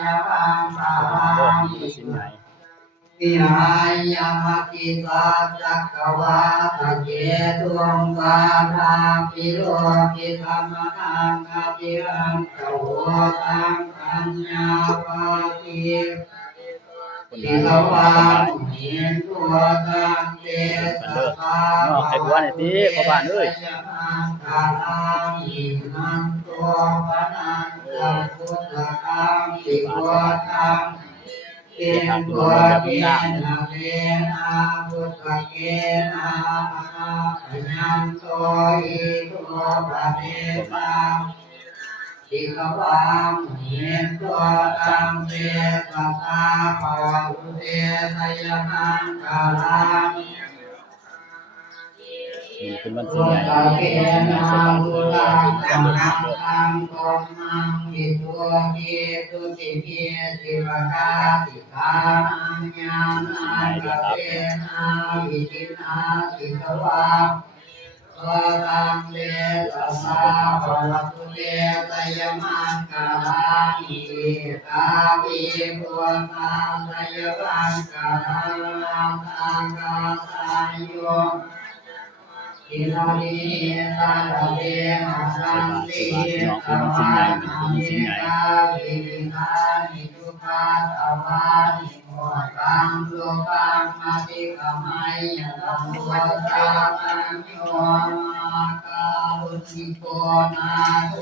ยวังสารามิวิหายามติสาจักขวาตะเกตุงวาราปิโรปิธรรมนังอภิรันตโหตังปัญญาวาทิทิกวาเหียนตัวตังเตสะสาภวะตุเตยมังคาลามินันตัวปนันจะพุทธกังติโกตังเป็นตัวเกนะเวนะพุทธเกนะมะนะปัญญังโตอิตัวปะเนสังทิกวังเหียนตัวตังเตสะสาภวะตุเตสยมังคาลังเป็นวัน พุ ที่ ทธเกนะพุทธังธรรมังธรรมังวิทุติตุติเมติวกาติกานัญญาณังกเวนะวิจินาสิกวาตัวตังเตสะสาภวะตุเตสยมังคาลังอิตาวิปุตังสยมังคาลังตังกาสัญโยอินานิตาเตนะสันติตวานิกาวินานิทุกขาตวานิโมตังโลกังมติกามัยยะตังโวจาตังโยมาคารุณิโกนาโต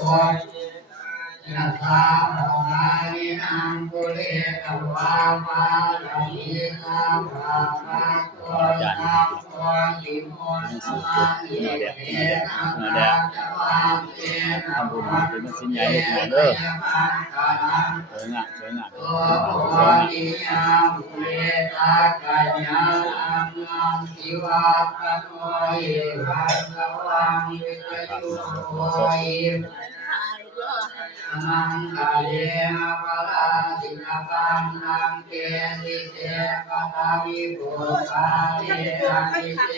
ยัสสะภะคะนินังกุเลตวาปาลาหิสัมภะคะโตนะโมติโมนะมานิเตนะนะจะวันเตนะ ทำบุญเป็นวันสิ้นใหญ่ลูกหลานเด้อสวยงามสวยงาม ตัวโพธิยามเวตากะญาณังสิวัตโนเยวัสวังวิจยุโหยิมังกะเลนะปะลาสิกปันนังเกสิเตปะทาวิโภคาเตอะนิเต